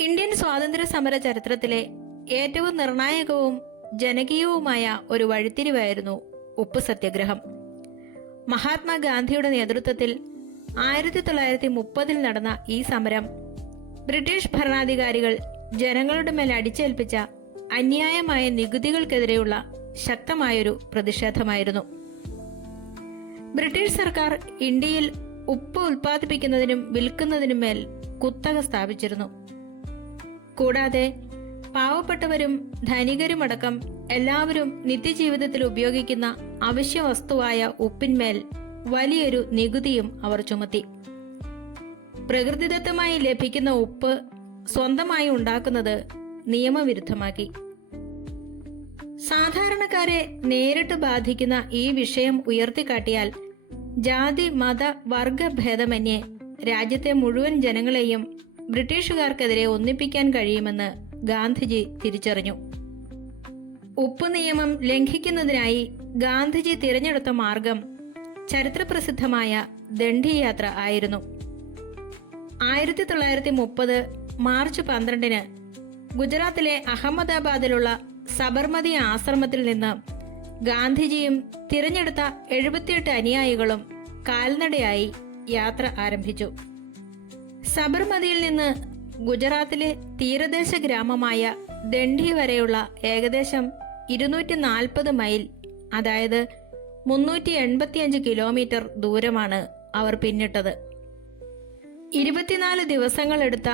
Indian സ്വാതന്ത്ര്യ സമര ചരിത്രത്തിലെ ഏറ്റവും നിർണായകവും ജനകീയവുമായ ഒരു വഴിത്തിരിവായിരുന്നു ഉപ്പ് സത്യാഗ്രഹം. മഹാത്മാഗാന്ധിയുടെ നേതൃത്വത്തിൽ 1930 നടന്ന ഈ സമരം ബ്രിട്ടീഷ് ഭരണാധികാരികൾ ജനങ്ങളുടെ മേൽ അടിച്ചേൽപ്പിച്ച അന്യായമായ നികുതികൾക്കെതിരെയുള്ള ശക്തമായൊരു പ്രതിഷേധമായിരുന്നു. ബ്രിട്ടീഷ് സർക്കാർ ഇന്ത്യയിൽ ഉപ്പ് ഉൽപ്പാദിപ്പിക്കുന്നതിനും വിൽക്കുന്നതിനും മേൽ കുത്തക സ്ഥാപിച്ചിരുന്നു. കൂടാതെ പാവപ്പെട്ടവരും ധനികരുമടക്കം എല്ലാവരും നിത്യജീവിതത്തിൽ ഉപയോഗിക്കുന്ന അവശ്യ വസ്തുവായ ഉപ്പിന്മേൽ വലിയൊരു നികുതിയും അവർ ചുമത്തി. പ്രകൃതിദത്തമായി ലഭിക്കുന്ന ഉപ്പ് സ്വന്തമായി ഉണ്ടാക്കുന്നത് നിയമവിരുദ്ധമാക്കി. സാധാരണക്കാരെ നേരിട്ട് ബാധിക്കുന്ന ഈ വിഷയം ഉയർത്തിക്കാട്ടിയാൽ ജാതി മത വർഗ ഭേദമന്യേ രാജ്യത്തെ മുഴുവൻ ജനങ്ങളെയും ബ്രിട്ടീഷുകാർക്കെതിരെ ഒന്നിപ്പിക്കാൻ കഴിയുമെന്ന് ഗാന്ധിജി തിരിച്ചറിഞ്ഞു. ഉപ്പ് നിയമം ലംഘിക്കുന്നതിനായി ഗാന്ധിജി തിരഞ്ഞെടുത്ത മാർഗം ചരിത്രപ്രസിദ്ധമായ ദണ്ഡി യാത്ര ആയിരുന്നു. 1930 മാർച്ച് 12 ഗുജറാത്തിലെ അഹമ്മദാബാദിലുള്ള സബർമതി ആശ്രമത്തിൽ നിന്ന് ഗാന്ധിജിയും തിരഞ്ഞെടുത്ത 78 അനുയായികളും കാൽനടയായി യാത്ര ആരംഭിച്ചു. സബർമതിയിൽ നിന്ന് ഗുജറാത്തിലെ തീരദേശ ഗ്രാമമായ ദണ്ഡി വരെയുള്ള ഏകദേശം 240 മൈൽ, അതായത് 385 കിലോമീറ്റർ ദൂരമാണ് അവർ പിന്നിട്ടത്. 24 ദിവസങ്ങളെടുത്ത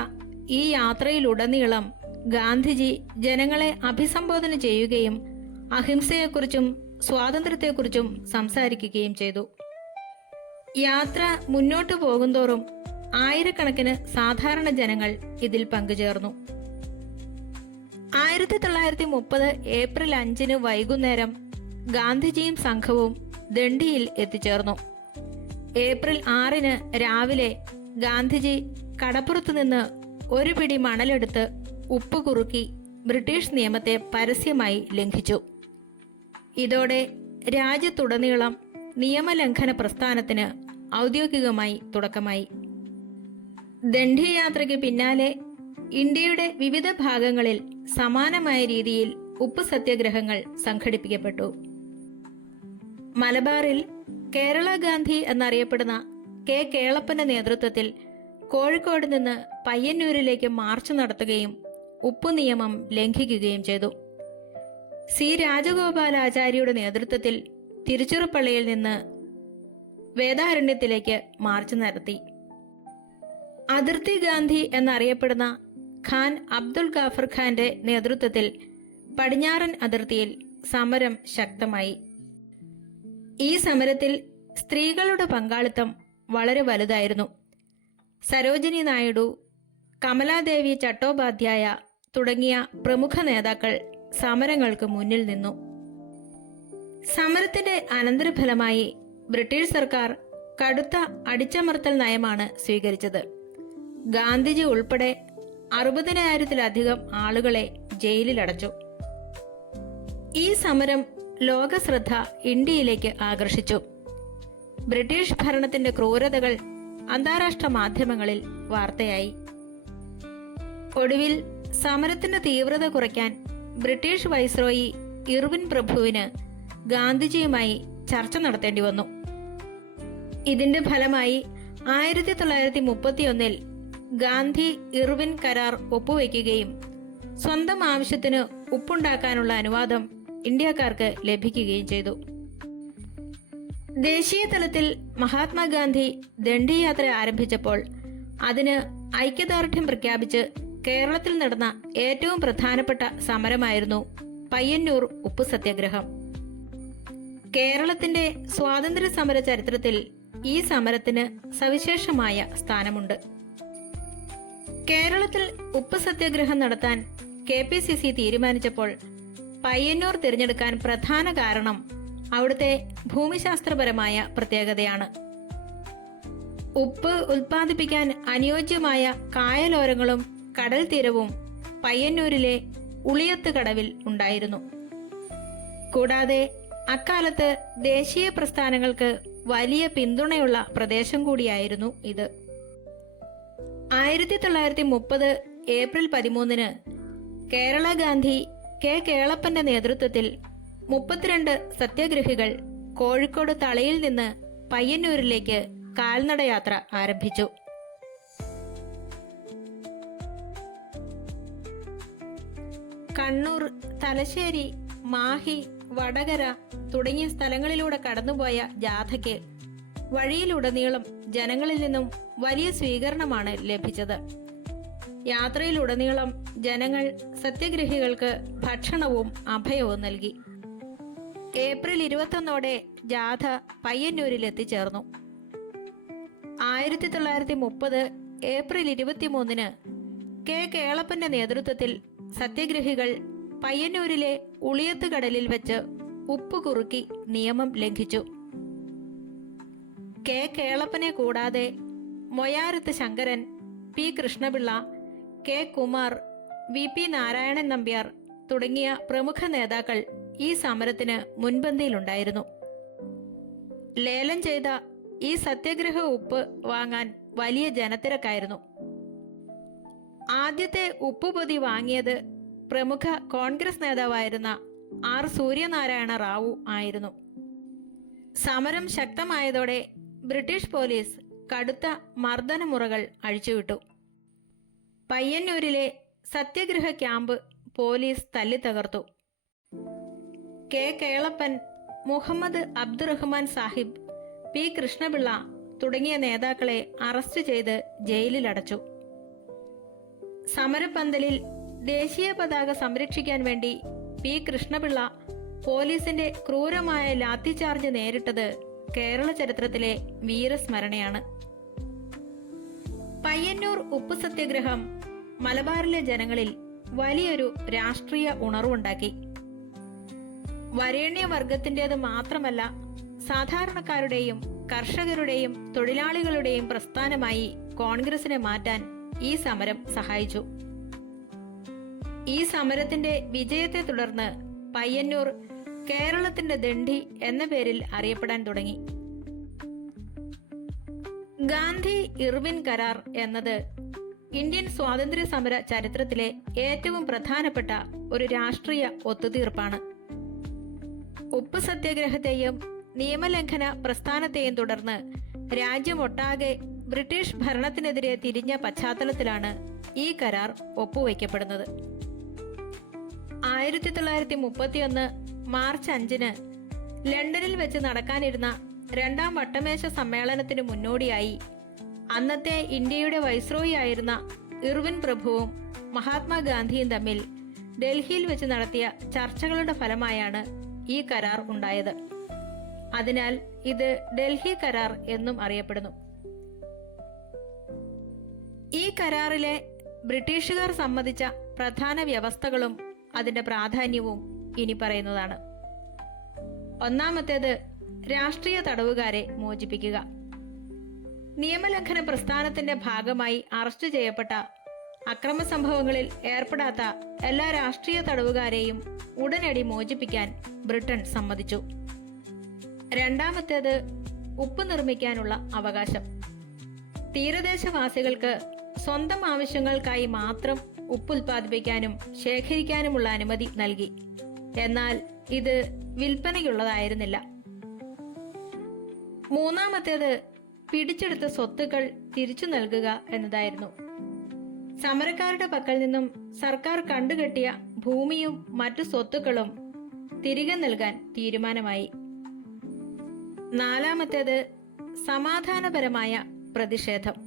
ഈ യാത്രയിലുടനീളം ഗാന്ധിജി ജനങ്ങളെ അഭിസംബോധന ചെയ്യുകയും അഹിംസയെക്കുറിച്ചും സ്വാതന്ത്ര്യത്തെക്കുറിച്ചും സംസാരിക്കുകയും ചെയ്തു. യാത്ര മുന്നോട്ടു പോകുന്തോറും ആയിരക്കണക്കിന് സാധാരണ ജനങ്ങൾ ഇതിൽ പങ്കുചേർന്നു. 1930 ഏപ്രിൽ 5 വൈകുന്നേരം ഗാന്ധിജിയും സംഘവും ദണ്ഡിയിൽ എത്തിച്ചേർന്നു. ഏപ്രിൽ 6 രാവിലെ ഗാന്ധിജി കടപ്പുറത്തു നിന്ന് ഒരു പിടി മണലെടുത്ത് ഉപ്പ് കുറുക്കി ബ്രിട്ടീഷ് നിയമത്തെ പരസ്യമായി ലംഘിച്ചു. ഇതോടെ രാജ്യത്തുടനീളം നിയമലംഘന പ്രസ്ഥാനത്തിന് ഔദ്യോഗികമായി തുടക്കമായി. ദണ്ഡി യാത്രയ്ക്ക് പിന്നാലെ ഇന്ത്യയുടെ വിവിധ ഭാഗങ്ങളിൽ സമാനമായ രീതിയിൽ ഉപ്പ് സത്യാഗ്രഹങ്ങൾ സംഘടിപ്പിക്കപ്പെട്ടു. മലബാറിൽ കേരള ഗാന്ധി എന്നറിയപ്പെടുന്ന കെ കേളപ്പന്റെ നേതൃത്വത്തിൽ കോഴിക്കോട് നിന്ന് പയ്യന്നൂരിലേക്ക് മാർച്ച് നടത്തുകയും ഉപ്പ് നിയമം ലംഘിക്കുകയും ചെയ്തു. സി രാജഗോപാലാചാര്യയുടെ നേതൃത്വത്തിൽ തിരുച്ചിറപ്പള്ളിയിൽ നിന്ന് വേദാരണ്യത്തിലേക്ക് മാർച്ച് നടത്തി. അതിർത്തി ഗാന്ധി എന്നറിയപ്പെടുന്ന ഖാൻ അബ്ദുൽ ഗാഫർ ഖാന്റെ നേതൃത്വത്തിൽ പടിഞ്ഞാറൻ അതിർത്തിയിൽ സമരം ശക്തമായി. ഈ സമരത്തിൽ സ്ത്രീകളുടെ പങ്കാളിത്തം വളരെ വലുതായിരുന്നു. സരോജിനി നായിഡു, കമലാദേവി ചട്ടോപാധ്യായ തുടങ്ങിയ പ്രമുഖ നേതാക്കൾ സമരങ്ങൾക്ക് മുന്നിൽ നിന്നു. സമരത്തിന്റെ അനന്തരഫലമായി ബ്രിട്ടീഷ് സർക്കാർ കടുത്ത അടിച്ചമർത്തൽ നയമാണ് സ്വീകരിച്ചത്. ഗാന്ധിജി ഉൾപ്പെടെ 60,000-ലധികം ആളുകളെ ജയിലിലടച്ചു. ഈ സമരം ലോക ശ്രദ്ധ ഇന്ത്യയിലേക്ക് ആകർഷിച്ചു. ബ്രിട്ടീഷ് ഭരണത്തിന്റെ ക്രൂരതകൾ അന്താരാഷ്ട്ര മാധ്യമങ്ങളിൽ വാർത്തയായി. ഒടുവിൽ സമരത്തിന്റെ തീവ്രത കുറയ്ക്കാൻ ബ്രിട്ടീഷ് വൈസ്രോയി ഇർവിൻ പ്രഭുവിന് ഗാന്ധിജിയുമായി ചർച്ച നടത്തേണ്ടി വന്നു. ഇതിന്റെ ഫലമായി 1931 ഗാന്ധി ഇർവിൻ കരാർ ഒപ്പുവെക്കുകയും സ്വന്തം ആവശ്യത്തിന് ഉപ്പുണ്ടാക്കാനുള്ള അനുവാദം ഇന്ത്യക്കാർക്ക് ലഭിക്കുകയും ചെയ്തു. ദേശീയ തലത്തിൽ മഹാത്മാഗാന്ധി ദണ്ഡി യാത്ര ആരംഭിച്ചപ്പോൾ അതിന് ഐക്യദാർഢ്യം പ്രഖ്യാപിച്ച് കേരളത്തിൽ നടന്ന ഏറ്റവും പ്രധാനപ്പെട്ട സമരമായിരുന്നു പയ്യന്നൂർ ഉപ്പ് സത്യാഗ്രഹം. കേരളത്തിന്റെ സ്വാതന്ത്ര്യ സമര ചരിത്രത്തിൽ ഈ സമരത്തിന് സവിശേഷമായ സ്ഥാനമുണ്ട്. കേരളത്തിൽ ഉപ്പ് സത്യാഗ്രഹം നടത്താൻ KPCC തീരുമാനിച്ചപ്പോൾ പയ്യന്നൂർ തിരഞ്ഞെടുക്കാൻ പ്രധാന കാരണം അവിടുത്തെ ഭൂമിശാസ്ത്രപരമായ പ്രത്യേകതയാണ്. ഉപ്പ് ഉൽപ്പാദിപ്പിക്കാൻ അനുയോജ്യമായ കായലോരങ്ങളും കടൽ തീരവും പയ്യന്നൂരിലെ ഉളിയത്ത് കടവിൽ ഉണ്ടായിരുന്നു. കൂടാതെ അക്കാലത്ത് ദേശീയ പ്രസ്ഥാനങ്ങൾക്ക് വലിയ പിന്തുണയുള്ള പ്രദേശം കൂടിയായിരുന്നു ഇത്. 1930 ഏപ്രിൽ 13 കേരള ഗാന്ധി കെ കേളപ്പന്റെ നേതൃത്വത്തിൽ 32 സത്യാഗ്രഹികൾ കോഴിക്കോട് തളയിൽ നിന്ന് പയ്യന്നൂരിലേക്ക് കാൽനടയാത്ര ആരംഭിച്ചു. കണ്ണൂർ, തലശ്ശേരി, മാഹി, വടകര തുടങ്ങിയ സ്ഥലങ്ങളിലൂടെ കടന്നുപോയ ജാഥയ്ക്ക് വഴിയിലുടനീളം ജനങ്ങളിൽ നിന്നും വലിയ സ്വീകരണമാണ് ലഭിച്ചത്. യാത്രയിലുടനീളം ജനങ്ങൾ സത്യഗ്രഹികൾക്ക് ഭക്ഷണവും അഭയവും നൽകി. ഏപ്രിൽ 21 ജാഥ പയ്യന്നൂരിൽ എത്തിച്ചേർന്നു. 1930 ഏപ്രിൽ 23 കെ കേളപ്പന്റെ നേതൃത്വത്തിൽ സത്യഗ്രഹികൾ പയ്യന്നൂരിലെ ഉളിയത്ത് കടലിൽ വെച്ച് ഉപ്പ് കുറുക്കി നിയമം ലംഘിച്ചു. കെ കേളപ്പനെ കൂടാതെ Moyarath Sankaran, P Krishna Pillai, K Kumar, V P Narayanan Nambiar തുടങ്ങിയ പ്രമുഖ നേതാക്കൾ ഈ സമരത്തിന് മുൻപന്തിയിലുണ്ടായിരുന്നു. ലേലം ചെയ്ത ഈ സത്യഗ്രഹ ഉപ്പ് വാങ്ങാൻ വലിയ ജനത്തിരക്കായിരുന്നു. ആദ്യത്തെ ഉപ്പുപൊതി വാങ്ങിയത് പ്രമുഖ കോൺഗ്രസ് നേതാവായിരുന്ന ആർ സൂര്യനാരായണ റാവു ആയിരുന്നു. സമരം ശക്തമായതോടെ ബ്രിട്ടീഷ് പോലീസ് കടുത്ത മർദ്ദനമുറകൾ അഴിച്ചുവിട്ടു. പയ്യന്നൂരിലെ സത്യഗ്രഹ ക്യാമ്പ് പോലീസ് തല്ലിത്തകർത്തു. കെ കേളപ്പൻ, മുഹമ്മദ് അബ്ദുറഹ്മാൻ സാഹിബ്, പി കൃഷ്ണപിള്ള തുടങ്ങിയ നേതാക്കളെ അറസ്റ്റ് ചെയ്ത് ജയിലിലടച്ചു. സമരപന്തലിൽ ദേശീയ പതാക സംരക്ഷിക്കാൻ വേണ്ടി പി കൃഷ്ണപിള്ള പോലീസിന്റെ ക്രൂരമായ ലാത്തിചാർജ് നേരിട്ടത് കേരള ചരിത്രത്തിലെ വീരസ്മരണയാണ്. പയ്യന്നൂർ ഉപ്പ് സത്യാഗ്രഹം മലബാറിലെ ജനങ്ങളിൽ വലിയൊരു രാഷ്ട്രീയ ഉണർവുണ്ടാക്കി. വരേണ്യവർഗത്തിൻ്റെത് മാത്രമല്ല, സാധാരണക്കാരുടെയും കർഷകരുടെയും തൊഴിലാളികളുടെയും പ്രസ്ഥാനമായി കോൺഗ്രസിനെ മാറ്റാൻ ഈ സമരം സഹായിച്ചു. ഈ സമരത്തിന്റെ വിജയത്തെ തുടർന്ന് പയ്യന്നൂർ കേരളത്തിന്റെ ദണ്ഡി എന്ന പേരിൽ അറിയപ്പെടാൻ തുടങ്ങി. ഗാന്ധി ഇർവിൻ കരാർ എന്നത് ഇന്ത്യൻ സ്വാതന്ത്ര്യ സമര ചരിത്രത്തിലെ ഏറ്റവും പ്രധാനപ്പെട്ട ഒരു രാഷ്ട്രീയ ഒത്തുതീർപ്പാണ്. ഉപ്പ് സത്യാഗ്രഹത്തെയും നിയമലംഘന പ്രസ്ഥാനത്തെയും തുടർന്ന് രാജ്യമൊട്ടാകെ ബ്രിട്ടീഷ് ഭരണത്തിനെതിരെ തിരിഞ്ഞ പശ്ചാത്തലത്തിലാണ് ഈ കരാർ ഒപ്പുവയ്ക്കപ്പെടുന്നത്. 1931 മാർച്ച് 5 ലണ്ടനിൽ വെച്ച് നടക്കാനിരുന്ന രണ്ടാം വട്ടമേശ സമ്മേളനത്തിന് മുന്നോടിയായി അന്നത്തെ ഇന്ത്യയുടെ വൈസ്രോയി ആയിരുന്ന ഇർവിൻ പ്രഭുവും മഹാത്മാഗാന്ധിയും തമ്മിൽ ഡൽഹിയിൽ വെച്ച് നടത്തിയ ചർച്ചകളുടെ ഫലമായാണ് ഈ കരാർ ഉണ്ടായത്. അതിനാൽ ഇത് ഡൽഹി കരാർ എന്നും അറിയപ്പെടുന്നു. ഈ കരാറിലെ ബ്രിട്ടീഷുകാർ സമ്മതിച്ച പ്രധാന വ്യവസ്ഥകളും അതിന്റെ പ്രാധാന്യവും ഇനി പറയുന്നതാണ്. ഒന്നാമത്തേത്, രാഷ്ട്രീയ തടവുകാരെ മോചിപ്പിക്കുക. നിയമലംഘന പ്രസ്ഥാനത്തിന്റെ ഭാഗമായി അറസ്റ്റ് ചെയ്യപ്പെട്ട അക്രമ സംഭവങ്ങളിൽ ഏർപ്പെടാത്ത എല്ലാ രാഷ്ട്രീയ തടവുകാരെയും ഉടനടി മോചിപ്പിക്കാൻ ബ്രിട്ടൻ സമ്മതിച്ചു. രണ്ടാമത്തേത്, ഉപ്പ് നിർമ്മിക്കാനുള്ള അവകാശം. തീരദേശവാസികൾക്ക് സ്വന്തം ആവശ്യങ്ങൾക്കായി മാത്രം ഉപ്പ് ഉൽപ്പാദിപ്പിക്കാനും ശേഖരിക്കാനുമുള്ള അനുമതി നൽകി. എന്നാൽ ഇത് വിൽപ്പനയുള്ളതായിരുന്നില്ല. മൂന്നാമത്തേത്, പിടിച്ചെടുത്ത സ്വത്തുക്കൾ തിരിച്ചു നൽകുക എന്നതായിരുന്നു. സമരക്കാരുടെ പക്കൽ നിന്നും സർക്കാർ കണ്ടുകെട്ടിയ ഭൂമിയും മറ്റു സ്വത്തുക്കളും തിരികെ നൽകാൻ തീരുമാനമായി. നാലാമത്തേത്, സമാധാനപരമായ പ്രതിഷേധം.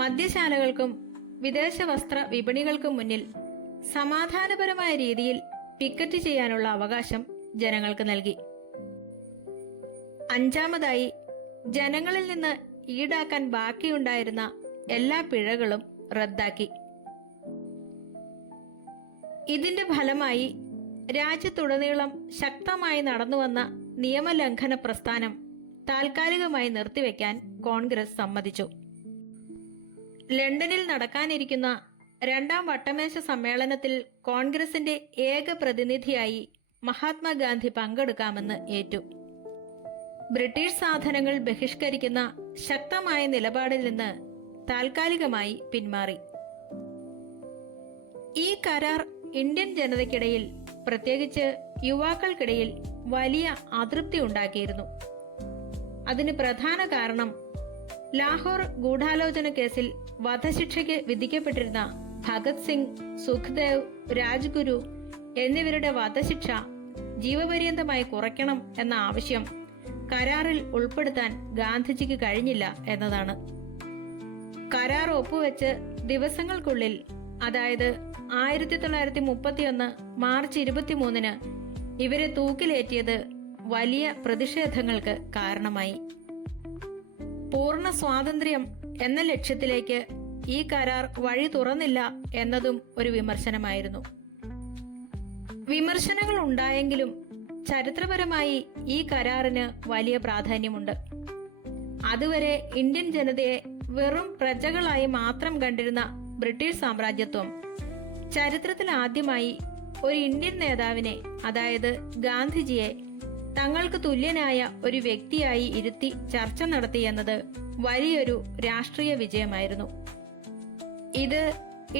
മദ്യശാലകൾക്കും വിദേശ വസ്ത്ര വിപണികൾക്കും മുന്നിൽ സമാധാനപരമായ രീതിയിൽ പിക്കറ്റ് ചെയ്യാനുള്ള അവകാശം ജനങ്ങൾക്ക് നൽകി. അഞ്ചാമതായി, ജനങ്ങളിൽ നിന്ന് ഈടാക്കാൻ ബാക്കിയുണ്ടായിരുന്ന എല്ലാ പിഴകളും റദ്ദാക്കി. ഇതിന്റെ ഫലമായി രാജ്യത്തുടനീളം ശക്തമായി നടന്നുവന്ന നിയമലംഘന പ്രസ്ഥാനം താൽക്കാലികമായി നിർത്തിവെക്കാൻ കോൺഗ്രസ് സമ്മതിച്ചു. ലണ്ടനിൽ നടക്കാനിരിക്കുന്ന രണ്ടാം വട്ടമേശ സമ്മേളനത്തിൽ കോൺഗ്രസിന്റെ ഏക പ്രതിനിധിയായി മഹാത്മാഗാന്ധി പങ്കെടുക്കാമെന്ന് ഏറ്റു. ബ്രിട്ടീഷ് സാധനങ്ങൾ ബഹിഷ്കരിക്കുന്ന ശക്തമായ നിലപാടിൽ നിന്ന് താൽക്കാലികമായി പിന്മാറി. ഈ കരാർ ഇന്ത്യൻ ജനതയ്ക്കിടയിൽ, പ്രത്യേകിച്ച് യുവാക്കൾക്കിടയിൽ വലിയ അതൃപ്തി ഉണ്ടാക്കിയിരുന്നു. അതിന് പ്രധാന കാരണം ലാഹോർ ഗൂഢാലോചന കേസിൽ വധശിക്ഷയ്ക്ക് വിധിക്കപ്പെട്ടിരുന്ന ഭഗത് സിംഗ്, സുഖ്ദേവ്, രാജ്ഗുരു എന്നിവരുടെ വധശിക്ഷ ജീവപര്യന്തമായി കുറയ്ക്കണം എന്ന ആവശ്യം കരാറിൽ ഉൾപ്പെടുത്താൻ ഗാന്ധിജിക്ക് കഴിഞ്ഞില്ല എന്നതാണ്. കരാർ ഒപ്പുവെച്ച് ദിവസങ്ങൾക്കുള്ളിൽ, അതായത് 1931 മാർച്ച് 23-ന് ഇവരെ തൂക്കിലേറ്റിയത് വലിയ പ്രതിഷേധങ്ങൾക്ക് കാരണമായി. പൂർണ്ണ സ്വാതന്ത്ര്യം എന്ന ലക്ഷ്യത്തിലേക്ക് ഈ കരാർ വഴി തുറന്നില്ല എന്നതും ഒരു വിമർശനമായിരുന്നു. വിമർശനങ്ങൾ ഉണ്ടായെങ്കിലും ചരിത്രപരമായി ഈ കരാറിന് വലിയ പ്രാധാന്യമുണ്ട്. അതുവരെ ഇന്ത്യൻ ജനതയെ വെറും പ്രജകളായി മാത്രം കണ്ടിരുന്ന ബ്രിട്ടീഷ് സാമ്രാജ്യത്വം ചരിത്രത്തിൽ ആദ്യമായി ഒരു ഇന്ത്യൻ നേതാവിനെ, അതായത് ഗാന്ധിജിയെ, തങ്ങൾക്ക് തുല്യനായ ഒരു വ്യക്തിയായി ഇരുത്തി ചർച്ച നടത്തി എന്നത് വലിയൊരു രാഷ്ട്രീയ വിജയമായിരുന്നു. ഇത്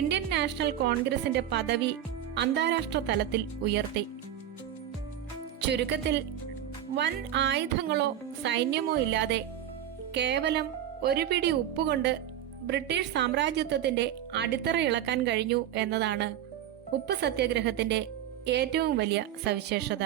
ഇന്ത്യൻ നാഷണൽ കോൺഗ്രസിന്റെ പദവി അന്താരാഷ്ട്ര തലത്തിൽ ഉയർത്തി. ചുരുക്കത്തിൽ, വൻ ആയുധങ്ങളോ സൈന്യമോ ഇല്ലാതെ കേവലം ഒരു പിടി ഉപ്പുകൊണ്ട് ബ്രിട്ടീഷ് സാമ്രാജ്യത്വത്തിന്റെ അടിത്തറ ഇളക്കാൻ കഴിഞ്ഞു എന്നതാണ് ഉപ്പ് സത്യാഗ്രഹത്തിന്റെ ഏറ്റവും വലിയ സവിശേഷത.